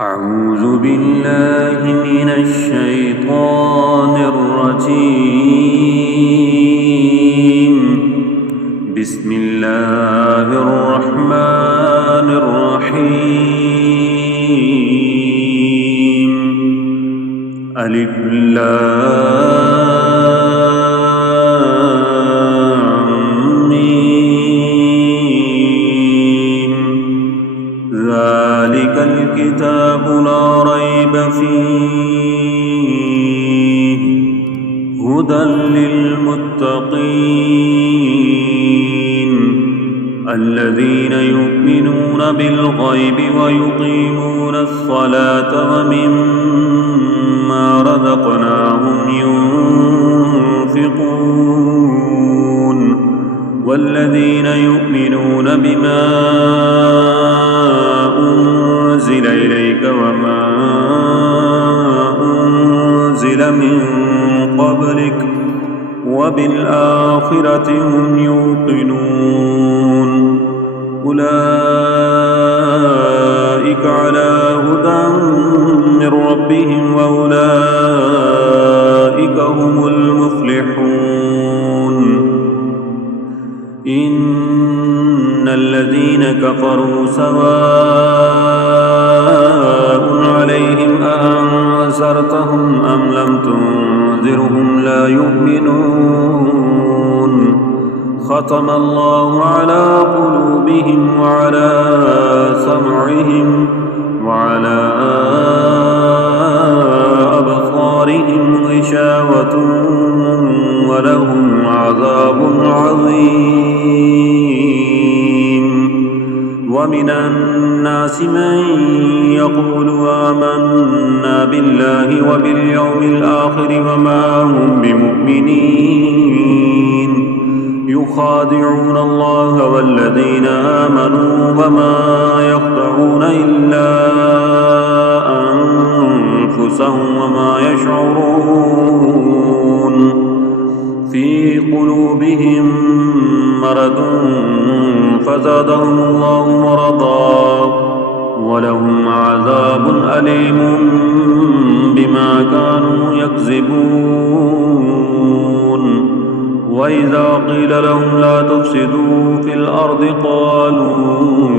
أعوذ بالله من الشيطان الرجيم. بسم الله الرحمن الرحيم. ألف لام ميم. ذلك الكتاب لا ريب فيه هدى للمتقين الذين يؤمنون بالغيب ويقيمون الصلاة ومما رزقناهم ينفقون والذين يؤمنون بما أنزل إليك وما أنزل من قبلك وبالآخرة هم يوقنون أولئك على هدى من ربهم وأولئك هم المفلحون. إن الذين كفروا سواء عليهم أأنذرتهم أم لم تنذرهم لا يؤمنون. ختم الله على قلوبهم وعلى سمعهم وعلى أبصارهم غشاوة ولهم عذاب عظيم. ومن الناس من يقول آمنا بالله وباليوم الآخر وما هم بمؤمنين يخادعون الله والذين آمنوا وما يخدعون إلا أنفسهم وما يشعرون. في قلوبهم مرض فزادهم الله مرضا ولهم عذاب أليم بما كانوا يكذبون. وإذا قيل لهم لا تفسدوا في الأرض قالوا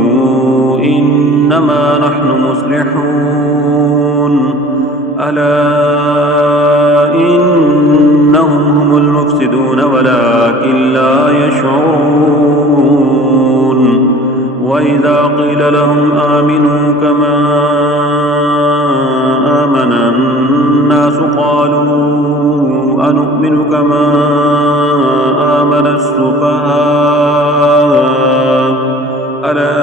إنما نحن مصلحون. ألا إنهم هم المفسدون ولكن لا يشعرون. وإذا قيل لهم آمنوا كما آمن الناس قالوا أنؤمن كما آمن السفهاء. ألا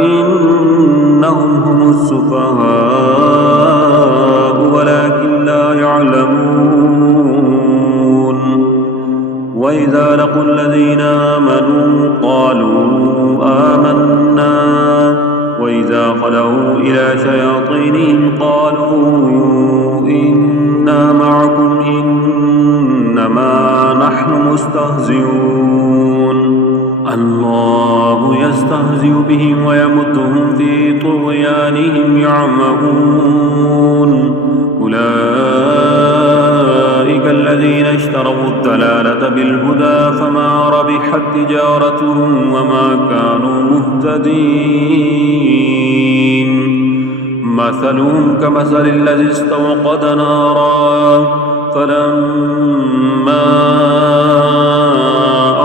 إنهم هم السفهاء ولكن لا يعلمون. وإذا لقوا الذين آمنوا قالوا آمنا وإذا خلوا إلى شياطينهم قالوا إنا معكم إنما نحن مستهزئون. الله يستهزئ بهم ويمدهم في طغيانهم يعمهون. أولئك الذين اشتروا الضلالة بالهدى فما ربحت تجارتهم وما كانوا مهتدين. مثلهم كمثل الذي استوقد نارا فلما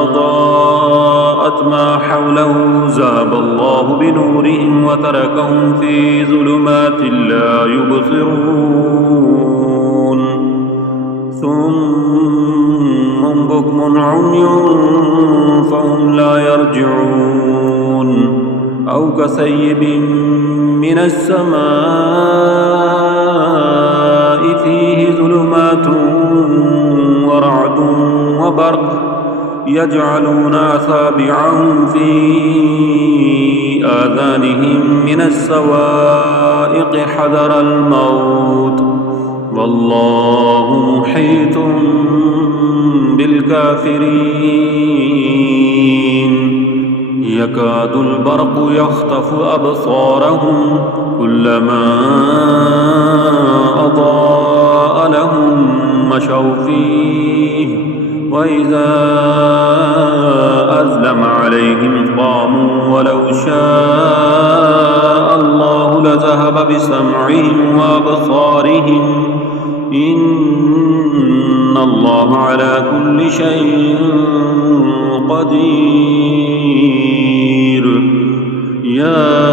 أضاءت ما حوله ذهب الله بنورهم وتركهم في ظلمات لا يبصرون. ثم بكم عمي فهم لا يرجعون. أو كسيب من السماء فيه ظلمات ورعد وبرق يجعلون أصابعهم في آذانهم من الصواعق حذر الموت والله محيط بالكافرين. يكاد البرق يخطف أبصارهم كلما أضاء لهم مشوا فيه وإذا أظلم عليهم قاموا ولو شاء الله لذهب بسمعهم وأبصارهم إن الله على كل شيء قدير. يا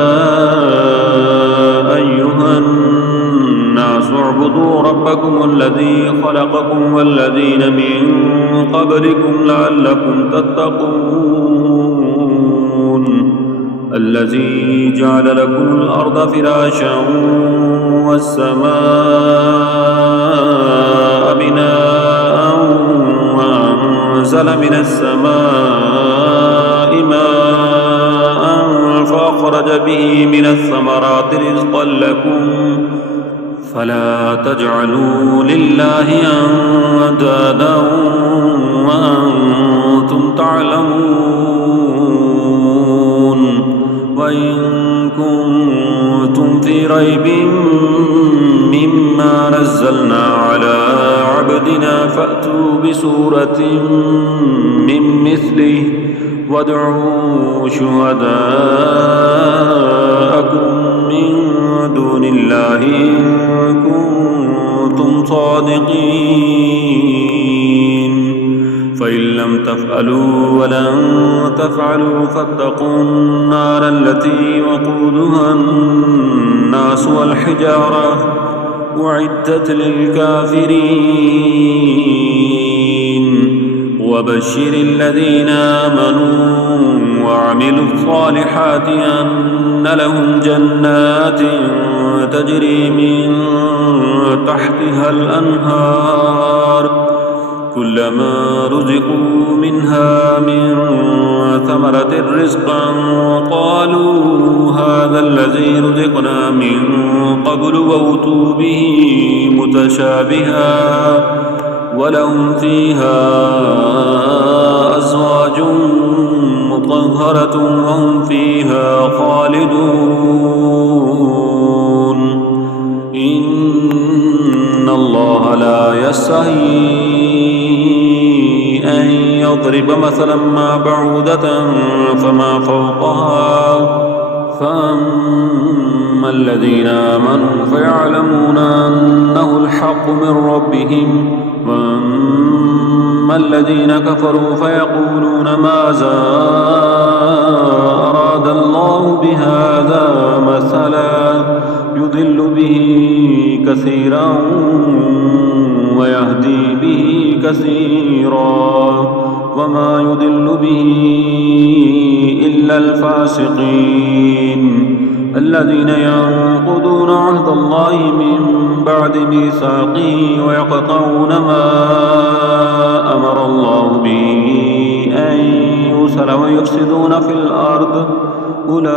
أيها الناس اعبدوا ربكم الذي خلقكم والذين من قبلكم لعلكم تتقون الذي جعل لكم الأرض فراشا والسماء بناء وأنزل من السماء ماء فأخرج به من الثمرات رزقا لكم فلا تجعلوا لله أندادا وأنتم تعلمون. وإن كنتم في ريب مما نزلنا على عبدنا فأتوا بسورة من مثله وادعوا شهداءكم من دون الله إن كنتم صادقين فإن لم تفعلوا ولن تفعلوا فاتقوا النار التي وقودها الناس والحجارة أعدت للكافرين. وبشر الذين آمنوا وعملوا الصالحات أن لهم جنات تجري من تحتها الأنهار كلما رزقوا منها من ثمرة رزقا قالوا هذا الذي رزقنا من قبل وأتوا به متشابها ولهم فيها أزواج مطهرة وهم فيها خالدون. إن الله لا يستحيي أن يضرب مثلا ما بعودة فما فوقها فأما الذين آمنوا فيعلمون أنه الحق من ربهم وأما الذين كفروا فيقولون ماذا أراد الله بهذا مثلا يضل به كثيرا ويهدي به كثيرا وما يضل به إلا الفاسقين الذين ينقضون عهد الله من بعد ميثاقه ويقطعون ما أمر الله به أن يوصل ويفسدون في الأرض أولئك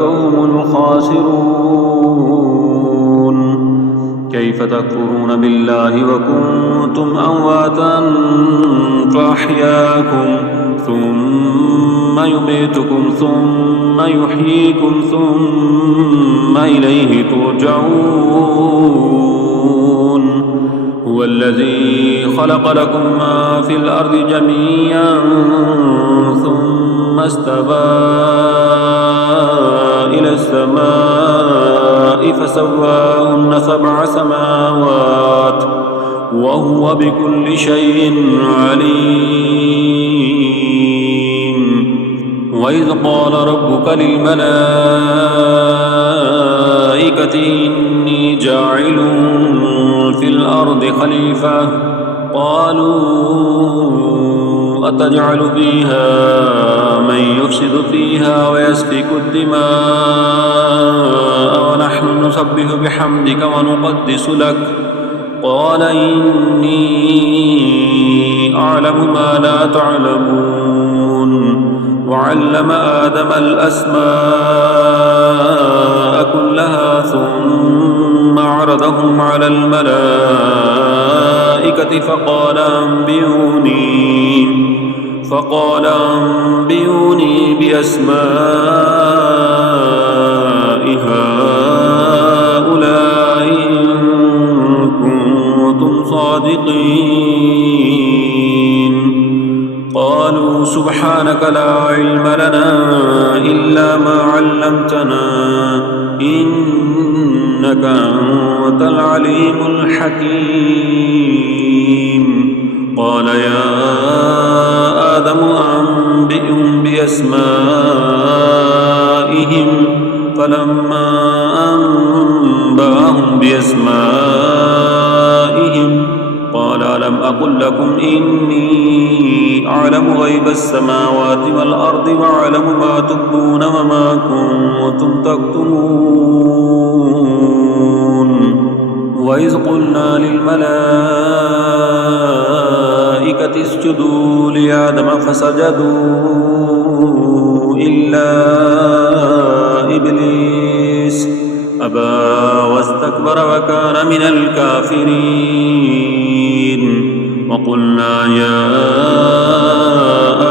هم الخاسرون. كيف تكفرون بالله وكنتم أمواتا فأحياكم ثم يميتكم ثم يحييكم ثم إليه ترجعون. هو الذي خلق لكم ما في الأرض جميعا ثم استوى إلى السماء فسواهن 7 سماوات وهو بكل شيء عليم. وإذ قال ربك للملائكة إني جاعل في الأرض خليفة قالوا أتجعل فيها من يفسد فيها ويسفك الدماء ونحن نسبح بحمدك ونقدس لك قال إني أعلم ما لا تعلمون. وعلم آدم الأسماء كلها ثم عرضهم على الملائكة فقال أنبئوني بأسماء سبحانك لا علم لنا إلا ما علمتنا إنك أنت العليم الحكيم. قال يا آدم أنبئهم بأسمائهم فلما أنبأهم بأسمائهم قال ألم أقل لكم إني أعلم غيب السماوات والأرض وأعلم ما تبدون وما كنتم تكتمون. وإذ قلنا للملائكة اسجدوا لآدم فسجدوا إلا إبليس أبى واستكبر وكان من الكافرين. وقلنا يا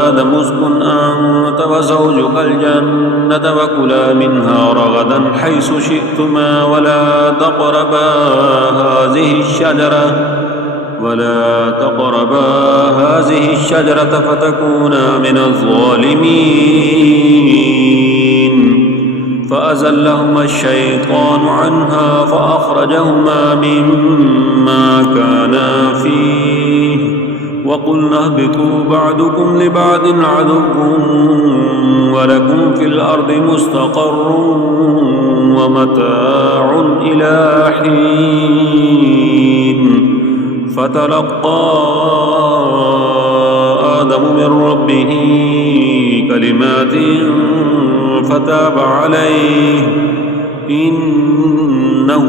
آدم اسكن أنت وزوجك الجنة وكلا منها رغدا حيث شئتما ولا تقربا هذه الشجرة فتكونا من الظالمين. فأزلهما الشيطان عنها فأخرجهما مما كانا فيه وقلنا اهبطوا بعضكم لبعض عدو ولكم في الأرض مستقر ومتاع إلى حين. فتلقى آدم من ربه كلمات فتاب عليه إنه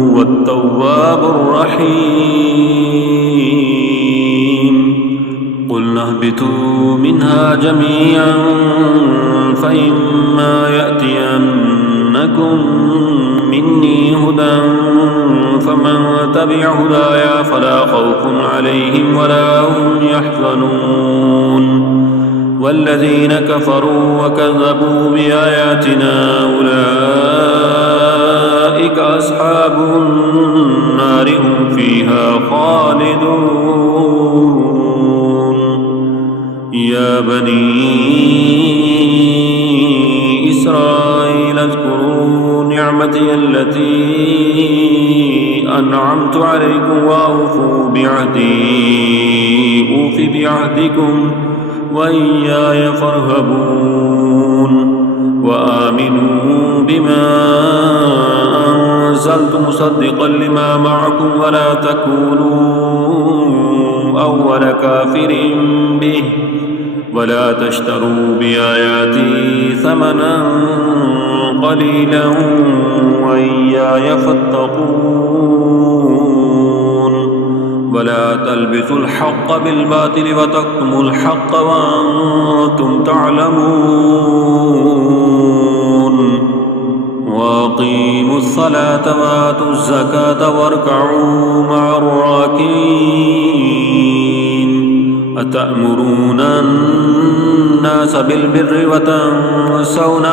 هو التواب الرحيم. قلنا اهبطوا منها جميعا فإما يأتينكم مني هدى فمن تبع هدايا فلا خوف عليهم ولا هم يحزنون. والذين كفروا وكذبوا بآياتنا أولئك أصحاب النار هم فيها خالدون. يا بني إسرائيل اذكروا نعمتي التي أنعمت عليكم وأوفوا بعهدي أوف بعهدكم وإياي فارهبون. وآمنوا بما أنزلت مصدقا لما معكم ولا تكونوا أول كافر به ولا تشتروا بآياتي ثمنا قليلا وإياي فاتقون. ولا تلبسوا الحق بالباطل وتكتموا الحق وأنتم تعلمون. وأقيموا الصلاة وآتوا الزكاة واركعوا مع الراكعين. أتأمرون الناس بالبر وتنسون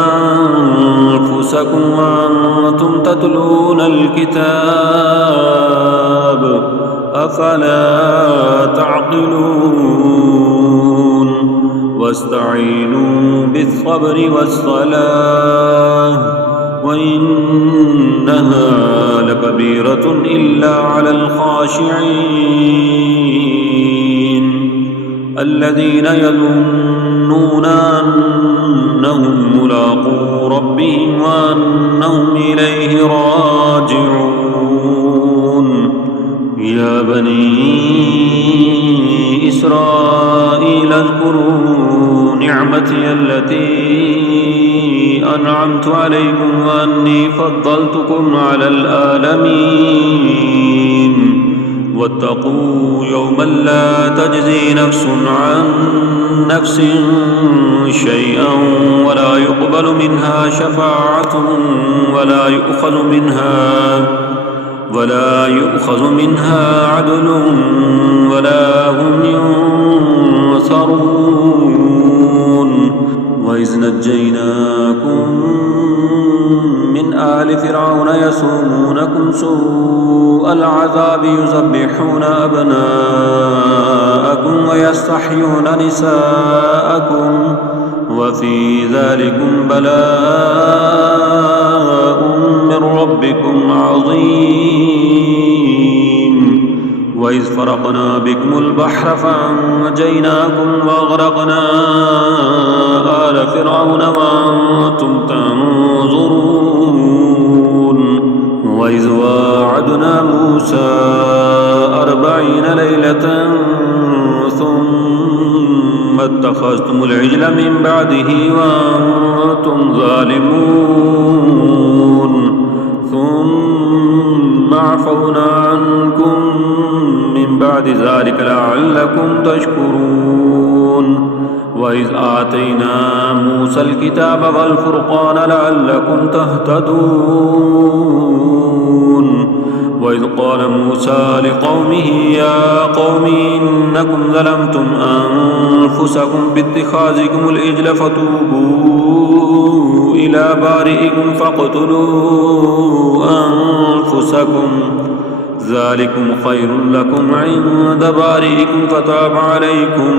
أنفسكم وأنتم تتلون الكتاب أفلا تعقلون. واستعينوا بالصبر والصلاة وإنها لكبيرة إلا على الخاشعين الذين يظنون أنهم ملاقو ربهم وأنهم إليه راجعون. يا بني إسرائيل اذكروا نعمتي التي أنعمت عليكم وأني فضلتكم على العالمين. واتقوا يوما لا تجزي نفس عن نفس شيئا ولا يقبل منها شفاعة ولا يؤخذ منها عدل ولا هم ينصرون. وإذ نجيناكم من آل فرعون يسومونكم سوء العذاب يذبحون أبناءكم أبناءكم ويستحيون نساءكم وفي ذلكم بلاء من ربكم عظيم. وإذ فرقنا بكم البحر فأنجيناكم وأغرقنا آل فرعون وأنتم تنظرون. وإذ واعدنا موسى 40 ليلة ثم اتخذتم العجل من بعده وأنتم ظالمون ثم عفونا عنكم من بعد ذلك لعلكم تشكرون. وإذ آتينا موسى الكتاب والفرقان لعلكم تهتدون. وإذ قال موسى لقومه يا قوم إنكم ظلمتم أنفسكم باتخاذكم العجل فتوبوا إلى بارئكم فاقتلوا أنفسكم ذلكم خير لكم عند بارئكم فتاب عليكم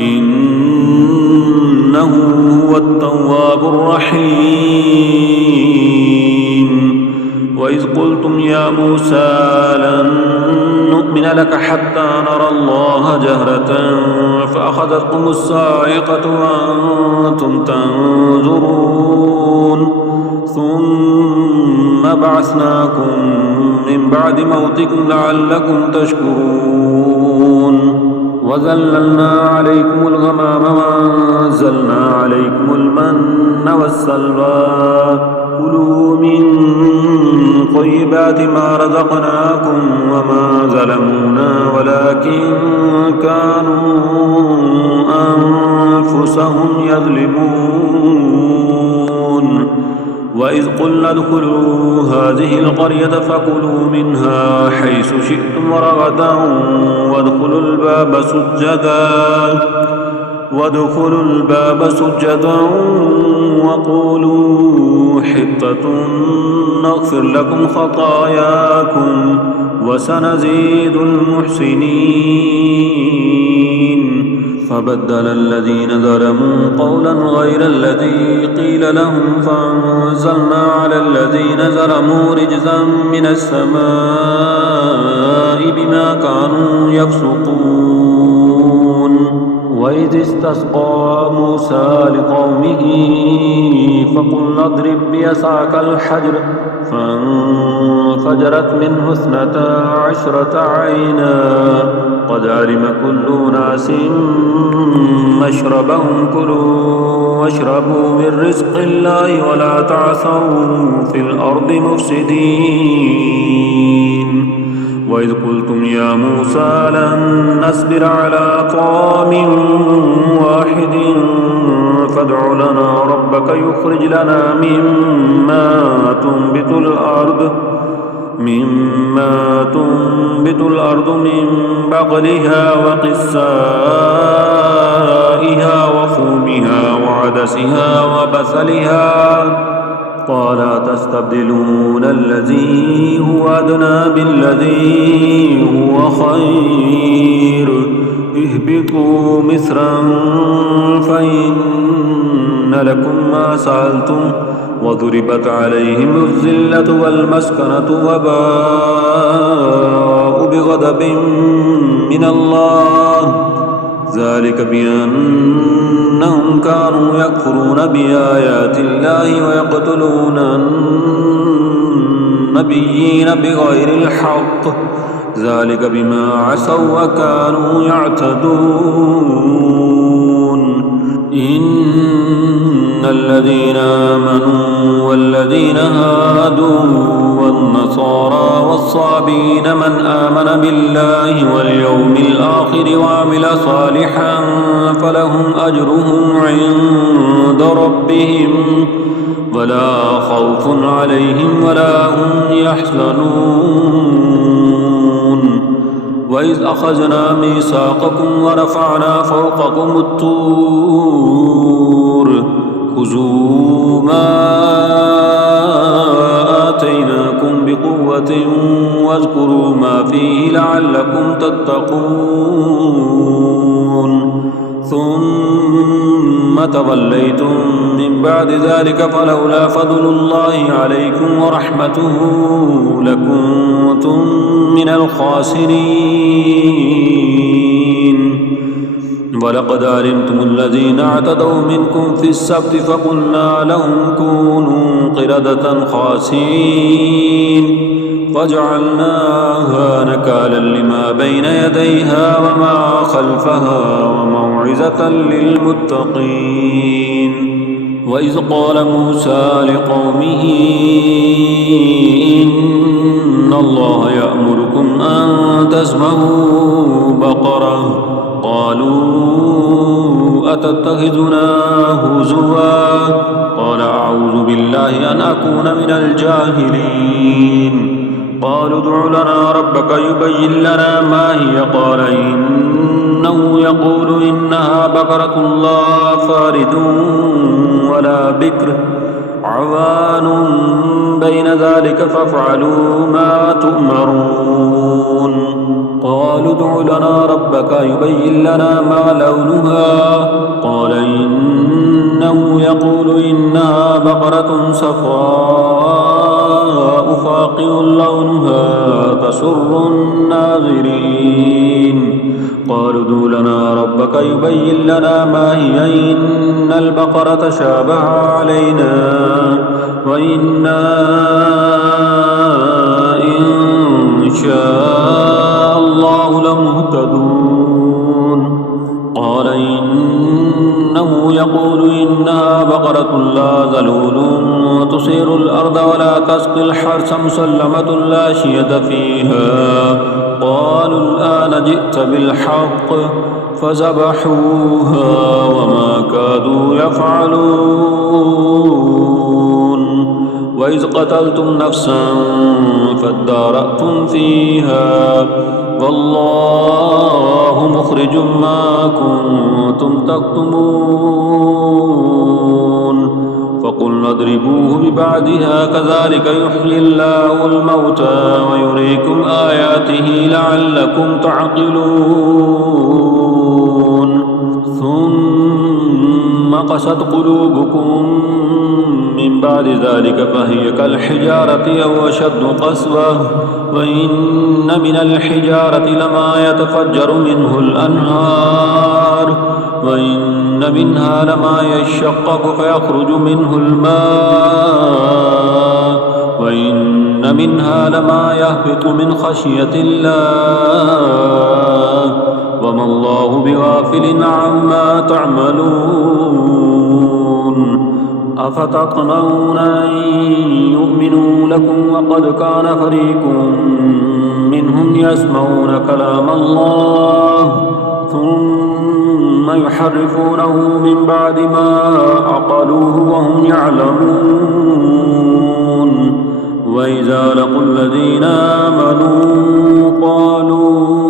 إنه هو التواب الرحيم. وإذ قلتم يا موسى لن نؤمن لك حتى نرى الله جهرة فأخذتكم الصاعقة وأنتم تنظرون ثم بعثناكم من بعد موتكم لعلكم تشكرون. وذللنا عليكم الغمام وأنزلنا عليكم المن والسلوى كلوا من طيبات ما رزقناكم وما ظلمونا ولكن كانوا أنفسهم يظلمون. وإذ قلنا ادخلوا هذه القرية فكلوا منها حيث شئتم رغدا وادخلوا الباب سجدا وقولوا حطة نغفر لكم خطاياكم وسنزيد المحسنين. فبدل الذين ظلموا قولا غير الذي قيل لهم فأنزلنا على الذين ظلموا رجزا من السماء بما كانوا يفسقون. وإذ استسقى موسى لقومه فقلنا اضرب بعصاك الحجر فانفجرت منه 12 عينا قد علم كل أناس مشربهم كلوا واشربوا من رزق الله ولا تعثوا في الأرض مفسدين. وإذ قلتم يا موسى لن نصبر على طعام واحد فادع لنا ربك يخرج لنا مما تنبت الأرض من بقلها وقثائها وفومها وعدسها وبصلها قال تستبدلون الذي هو أدنى بالذي هو خير اهبطوا مصرا فإن لكم ما سألتم وضربت عليهم الذلة والمسكنة وباءوا بغضب من الله ذلك بأنهم كانوا يكفرون بآيات الله ويقتلون النبيين بغير الحق ذلك بما عصوا وكانوا يعتدون. إن الذين آمنوا والذين هادوا والنصارى والصابين من آمن بالله واليوم الآخر وعمل صالحا فلهم أجرهم عند ربهم ولا خوف عليهم ولا هم يحزنون. وإذ أخذنا ميثاقكم ورفعنا فوقكم الطور خذوا ما آتيناكم بقوة واذكروا ما فيه لعلكم تتقون ثم توليتم من بعد ذلك فلولا فضل الله عليكم ورحمته لكنتم من الخاسرين ولقد علمتم الذين اعتدوا منكم في السبت فقلنا لهم كونوا قردة خاسئين فجعلناها نكالا لما بين يديها وما خلفها وموعظة للمتقين وإذ قال موسى لقومه إن الله يأمركم أن تذبحوا بقرة قالوا أتتخذنا هزوا قال أعوذ بالله أن أكون من الجاهلين قالوا ادع لنا ربك يبين لنا ما هي قال إنه يقول إنها بقرة لا فارد ولا بكر عوان بين ذلك فافعلوا ما تؤمرون قالوا ادع لنا ربك يبين لنا ما لونها قال إنه يقول إنها بقرة صفراء فاقع لونها تسر الناظرين قالوا ادع لنا ربك يبين لنا ما هي إن البقرة شابه علينا وإنا إن شاء الله لمهتدون قال إنه يقول إنها بقرة لا ذلول تثير الأرض ولا تسقي الحرث مسلمة لا شية فيها قالوا الآن جئت بالحق فذبحوها وما كادوا يفعلون وإذ قتلتم نفسا فادارأتم فيها والله مخرج ما كنتم تكتمون فقلنا اضربوه ببعدها كذلك يحيي الله الموتى ويريكم آياته لعلكم تعقلون ثم قست قلوبكم من بعد ذلك فهي كالحجارة أو أشد قسوة وإن من الحجارة لما يتفجر منه الأنهار وإن منها لما يشقق فيخرج منه الماء وإن منها لما يهبط من خشية الله وما الله بغافل عما تعملون أفتطمعون أن يؤمنوا لكم وقد كان فريق منهم يسمعون كلام الله ثم يحرفونه من بعد ما عقلوه وهم يعلمون وإذا لقوا الذين آمنوا قالوا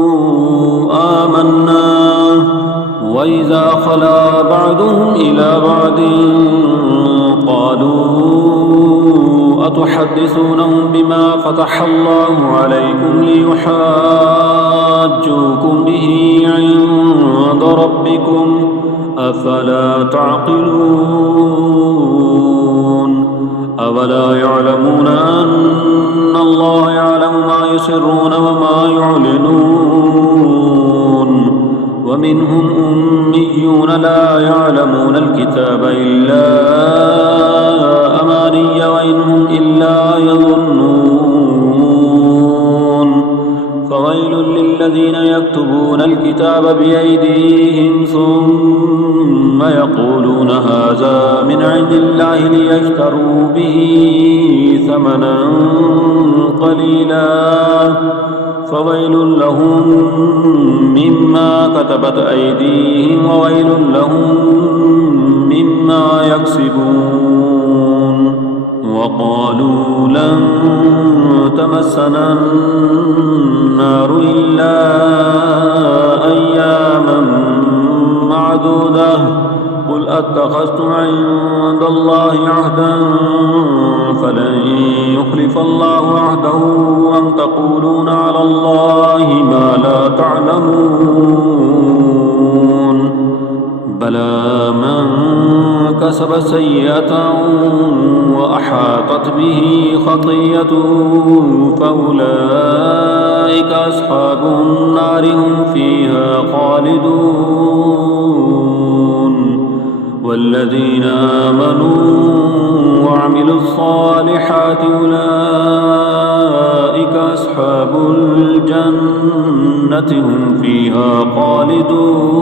آمنا وإذا خلا بعضهم إلى بعض قالوا أتحدثونهم بما فتح الله عليكم ليحاجوكم به عند ربكم أفلا تعقلون أولا يعلمون أن الله يعلم ما يسرون وما يعلنون ومنهم أميون لا يعلمون الكتاب إلا أماني وإنهم إلا يظنون فويل للذين يكتبون الكتاب بأيديهم ثم يقولون هذا من عند الله ليشتروا به ثمنا قليلا فويل لهم مما كتبت أيديهم وويل لهم مما يكسبون وقالوا لن تمسنا النار إلا أياما معدودة قل أتخذتم عند الله عهدا فلن يخلف الله عهده أم تقولون على الله ما لا تعلمون بلى من كسب سيئة وأحاطت به خطيئته فأولئك أصحاب النار هم فيها خالدون والذين آمنوا وعملوا الصالحات أولئك أصحاب الجنة هم فيها خالدون